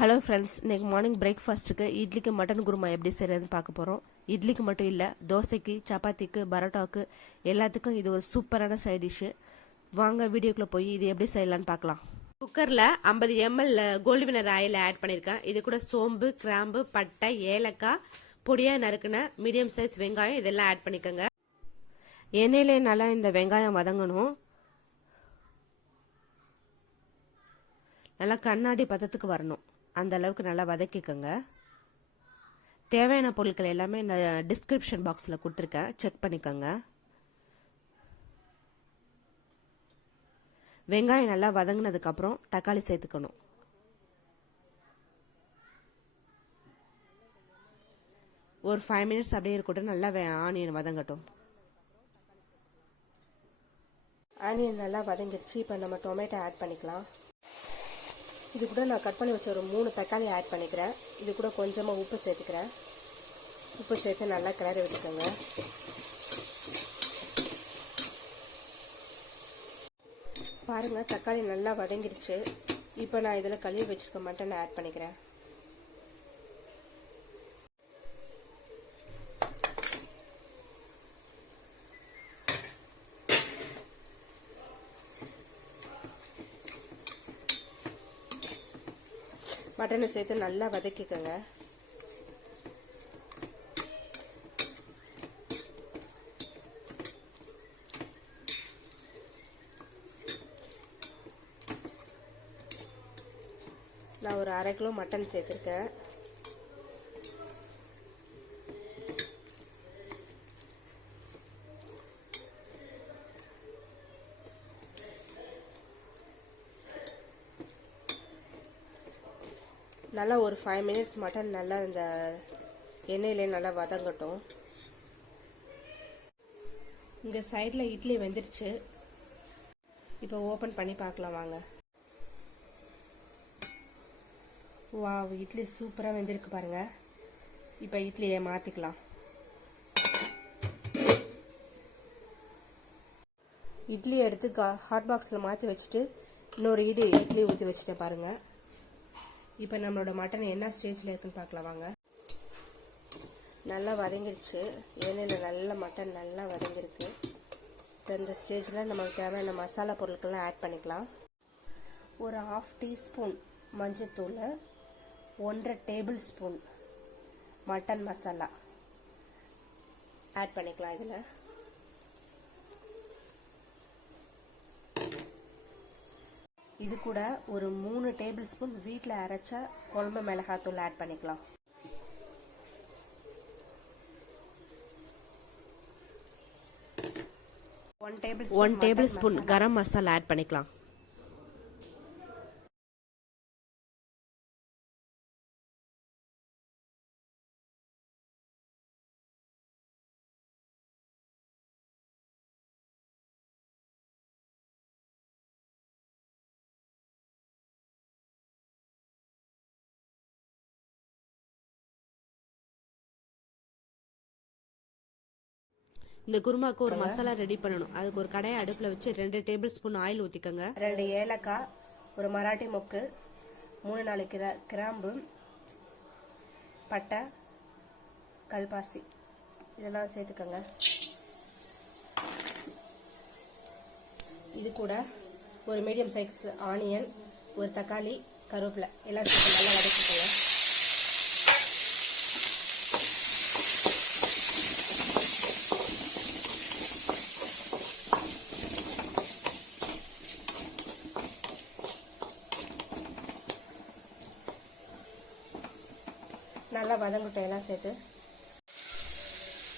Hello friends, இன்றைக்கி morning பிரேக்ஃபாஸ்ட்டுக்கு இட்லிக்கு மட்டன் குருமா எப்படி செய்கிறதுன்னு பார்க்க போகிறோம். இட்லிக்கு மட்டும் இல்லை, தோசைக்கு, சப்பாத்திக்கு, பரோட்டாவுக்கு எல்லாத்துக்கும் இது ஒரு சூப்பரான சைட் டிஷ்ஷு. வாங்க வீடியோக்குள்ளே போய் இது எப்படி செய்யலான்னு பார்க்கலாம். குக்கரில் 50 ml கோல்டு வினர் ஆயில் ஆட் பண்ணியிருக்கேன். இது கூட சோம்பு, கிராம்பு, பட்டை, ஏலக்காய், பொடியாக நறுக்குன மீடியம் சைஸ் வெங்காயம் இதெல்லாம் ஆட் பண்ணிக்கோங்க. எண்ணெயிலே நல்லா இந்த வெங்காயம் வதங்கணும். நல்லா கண்ணாடி பதத்துக்கு வரணும். அந்த அளவுக்கு நல்லா வதக்கிக்கோங்க. தேவையான பொருட்கள் எல்லாமே நான் டிஸ்கிரிப்ஷன் பாக்ஸில் கொடுத்துருக்கேன், செக் பண்ணிக்கோங்க. வெங்காயம் நல்லா வதங்கினதுக்கப்புறம் தக்காளி சேர்த்துக்கணும். ஒரு 5 minutes அப்படியே இருக்கட்டும். நல்லா ஆனியன் வதங்கட்டும். ஆனியன் நல்லா வதங்கிடுச்சு. இப்போ நம்ம டொமேட்டோ ஆட் பண்ணிக்கலாம். இது கூட நான் கட் பண்ணி வச்ச ஒரு 3 தக்காளி ஆட் பண்ணிக்கிறேன். இது கூட கொஞ்சமாக உப்பு சேர்த்துக்கிறேன். உப்பு சேர்த்து நல்லா கிளறி விட்டுக்கோங்க. பாருங்கள், தக்காளி நல்லா வதங்கிடுச்சு. இப்போ நான் இதில் கழுவி வச்சுருக்க மட்டனை ஆட் பண்ணிக்கிறேன். மட்டனை சேர்த்து நல்லா வதக்கிக்கோங்க. நான் ஒரு 1/2 கிலோ மட்டன் சேர்த்துருக்கேன். நல்லா ஒரு 5 minutes மட்டன் நல்லா இந்த எண்ணெயிலே நல்லா வதங்கட்டும். இங்கே சைடில் இட்லி வெந்துருச்சு. இப்போ ஓப்பன் பண்ணி பார்க்கலாம் வாங்க. வாவ், இட்லி சூப்பராக வெந்திருக்கு பாருங்க. இப்போ இட்லியை மாற்றிக்கலாம். இட்லி எடுத்து ஹாட் பாக்ஸில் மாற்றி வச்சுட்டு இன்னொரு இட்லி ஊற்றி வச்சுட்டேன் பாருங்கள். இப்போ நம்மளோட மட்டன் என்ன ஸ்டேஜில் இருக்குன்னு பார்க்கலாம் வாங்க. நல்லா வதங்கிருச்சு. எண்ணெயில் நல்ல மட்டன் நல்லா வதங்கிருக்கு. இப்போ இந்த ஸ்டேஜில் நமக்கு தேவையான மசாலா பொருட்கள்லாம் ஆட் பண்ணிக்கலாம். ஒரு 1/2 teaspoon மஞ்சத்தூள், 1.5 tablespoon மட்டன் மசாலா ஆட் பண்ணிக்கலாம். இதில் இது கூட ஒரு 3 tablespoon வீட்டில் அரைச்ச குழம்பு மிளகாத்தூள் ஆட் பண்ணிக்கலாம். One table spoon garam masala add பண்ணிக்கலாம். இந்த குருமாக்கு ஒரு மசாலா ரெடி பண்ணணும். அதுக்கு ஒரு கடையை அடுப்பில் வச்சு 2 tablespoon ஆயில் ஊற்றிக்கோங்க. 2 ஏலக்காய், ஒரு மராட்டி மொக்கு, 3-4 கிராம்பு, பட்டை, கல்பாசி இதெல்லாம் சேர்த்துக்கோங்க. இது கூட ஒரு மீடியம் சைஸ் ஆனியன், ஒரு தக்காளி, கருவேப்பிலை எல்லாம் சேர்த்து நல்லா வதக்கிக்கோங்க. நல்லா வதங்கட்டும் எல்லாம் சேர்த்து.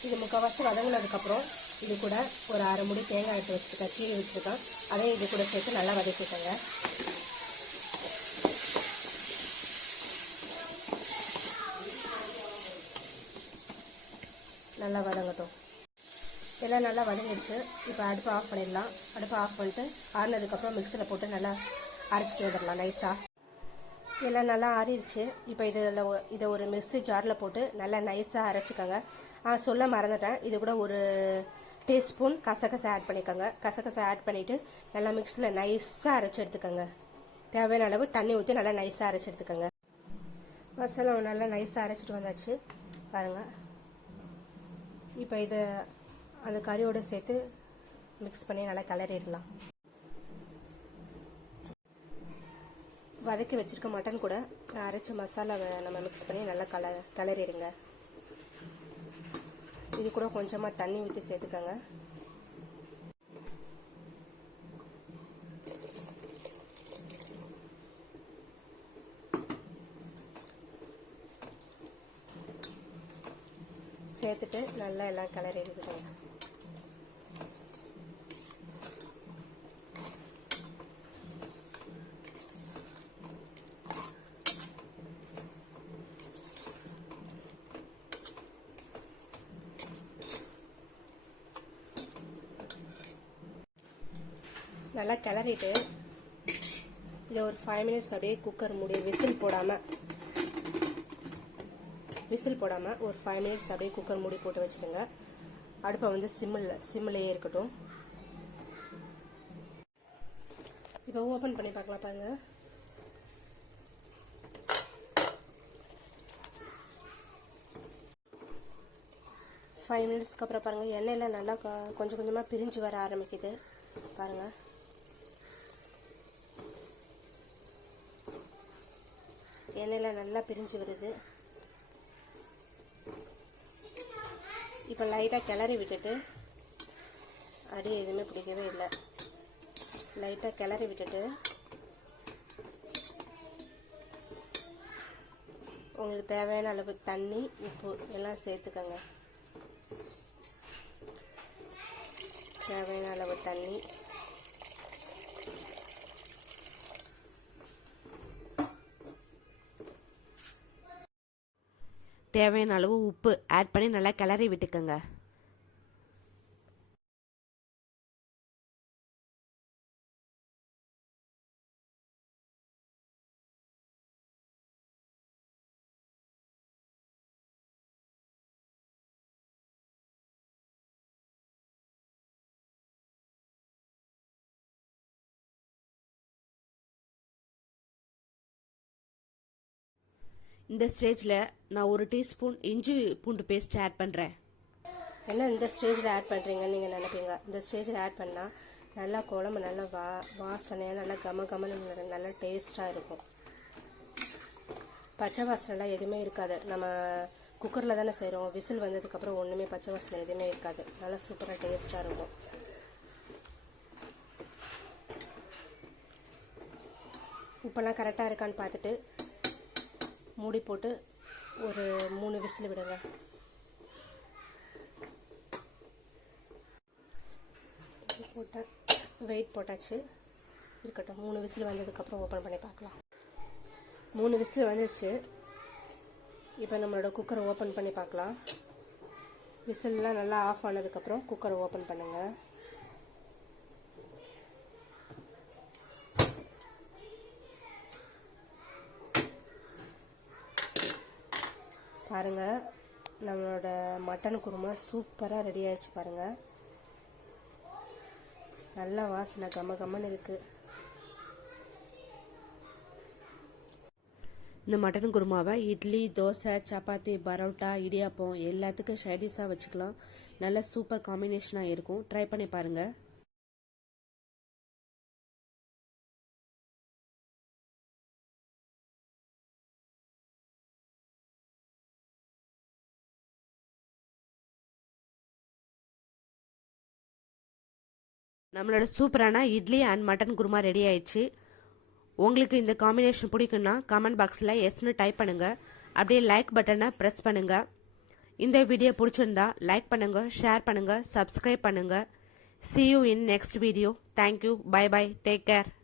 இது முக்கால்வாசி வதங்கினதுக்கப்புறம் இது கூட ஒரு 1/2 மூடி தேங்காய் எடுத்து வச்சுருக்கேன், கீழே வச்சுருக்கேன். அதையும் இது கூட சேர்த்து நல்லா வதக்கிக்கோங்க. நல்லா வதங்கட்டும். எல்லாம் நல்லா வதங்கிடுச்சு. இப்போ அடுப்பை ஆஃப் பண்ணிடலாம். அடுப்பை ஆஃப் பண்ணிட்டு ஆறினதுக்கப்புறம் மிக்சியில் போட்டு நல்லா அரைச்சிட்டு வந்துடலாம் நைஸாக. எல்லாம் நல்லா ஆறிடுச்சு. இப்போ இதை ஒரு மிக்ஸி ஜாரில் போட்டு நல்லா நைஸாக அரைச்சிக்கோங்க. சொல்ல மறந்துட்டேன், இது கூட ஒரு டீஸ்பூன் கசகசை ஆட் பண்ணிக்கோங்க. கசகசை ஆட் பண்ணிவிட்டு நல்லா மிக்ஸியில் நைஸாக அரைச்சி எடுத்துக்கோங்க. தேவையான அளவு தண்ணி ஊற்றி நல்லா நைஸாக அரைச்சி எடுத்துக்கோங்க. மசாலா நல்லா நைஸாக அரைச்சிட்டு வந்தாச்சு பாருங்கள். இப்போ இதை அந்த கறியோடு சேர்த்து மிக்ஸ் பண்ணி நல்லா கிளறிடலாம். வதக்கி வச்சுருக்க மட்டன் கூட அரைச்ச மசாலாவை நம்ம மிக்ஸ் பண்ணி நல்லா கிளறிடுங்க. இது கூட கொஞ்சமாக தண்ணி ஊற்றி சேர்த்துக்கோங்க. சேர்த்துட்டு நல்லா எல்லாம் கிளறி எடுத்துக்கோங்க. நல்லா கிளறிட்டு இதை ஒரு 5 மினிட்ஸ் அப்படியே குக்கர் மூடி விசில் போடாமல் ஒரு 5 மினிட்ஸ் அப்படியே குக்கர் மூடி போட்டு வச்சுடுங்க. அடுப்பை வந்து சிம்மிலேயே இருக்கட்டும். இப்போ ஓப்பன் பண்ணி பார்க்கலாம் பாருங்க. ஃபைவ் மினிட்ஸ்க்கு அப்புறம் பாருங்கள், எண்ணெயில் நல்லா கொஞ்சம் கொஞ்சமாக பிரிஞ்சு வர ஆரம்பிக்குது பாருங்கள். எண்ணெயில் நல்லா பிரிஞ்சு வருது. இப்போ லைட்டாக கிளறி விட்டுட்டு, அடி எதுவுமே பிடிக்கவே இல்லை, லைட்டாக கிளறி விட்டுட்டு உங்களுக்கு தேவையான அளவு தண்ணி உப்பு எல்லாம் சேர்த்துக்கங்க. தேவையான அளவு தண்ணி, தேவையான அளவு உப்பு ஆட் பண்ணி நல்லா கிளறி விட்டுக்கோங்க. இந்த ஸ்டேஜில் நான் 1 டீஸ்பூன் இஞ்சி பூண்டு பேஸ்ட் ஆட் பண்ணுறேன். என்ன இந்த ஸ்டேஜில் ஆட் பண்ணுறீங்கன்னு நீங்கள் நினைப்பீங்க. இந்த ஸ்டேஜில் ஆட் பண்ணால் நல்லா குழம்பு நல்லா வாசனையாக நல்லா கமன்னு நல்லா டேஸ்ட்டாக இருக்கும். பச்சை வாசனைலாம் எதுவுமே இருக்காது. நம்ம குக்கரில் தானே செய்கிறோம், விசில் வந்ததுக்கப்புறம் ஒன்றுமே பச்சை வாசனை எதுவுமே இருக்காது. நல்லா சூப்பராக டேஸ்ட்டாக இருக்கும். உப்பெல்லாம் கரெக்டாக இருக்கான்னு பார்த்துட்டு மூடி போட்டு ஒரு 3 விசில் விடுங்க. வெயிட் போட்டாச்சு, இருக்கட்டும். 3 விசில் வந்ததுக்கப்புறம் ஓப்பன் பண்ணி பார்க்கலாம். 3 விசில் வந்துச்சு. இப்போ நம்மளோட குக்கரை ஓப்பன் பண்ணி பார்க்கலாம். விசில்லாம் நல்லா ஆஃப் ஆனதுக்கப்புறம் குக்கரை ஓப்பன் பண்ணுங்கள். பாருங்கள், நம்மளோட மட்டன் குருமா சூப்பராக ரெடி ஆயிடுச்சு பாருங்கள். நல்லா வாசனை கம்மன்னு இருக்குது. இந்த மட்டன் குருமாவை இட்லி, தோசை, சப்பாத்தி, பரோட்டா, இடியாப்பம் எல்லாத்துக்கும் சைடிஷாக வச்சுக்கலாம். நல்ல சூப்பர் காம்பினேஷனாக இருக்கும். ட்ரை பண்ணி பாருங்கள். நம்மளோட சூப்பரான idli and mutton kurma ready ஆயிடுச்சு. உங்களுக்கு இந்த காம்பினேஷன் பிடிக்குன்னா கமெண்ட் பாக்ஸில் எஸ்ன்னு டைப் பண்ணுங்கள். அப்படியே லைக் பட்டனை ப்ரெஸ் பண்ணுங்கள். இந்த வீடியோ பிடிச்சிருந்தா லைக் பண்ணுங்கள், ஷேர் பண்ணுங்கள், சப்ஸ்கிரைப் பண்ணுங்கள். See you in next video. Thank you. Bye bye. Take care.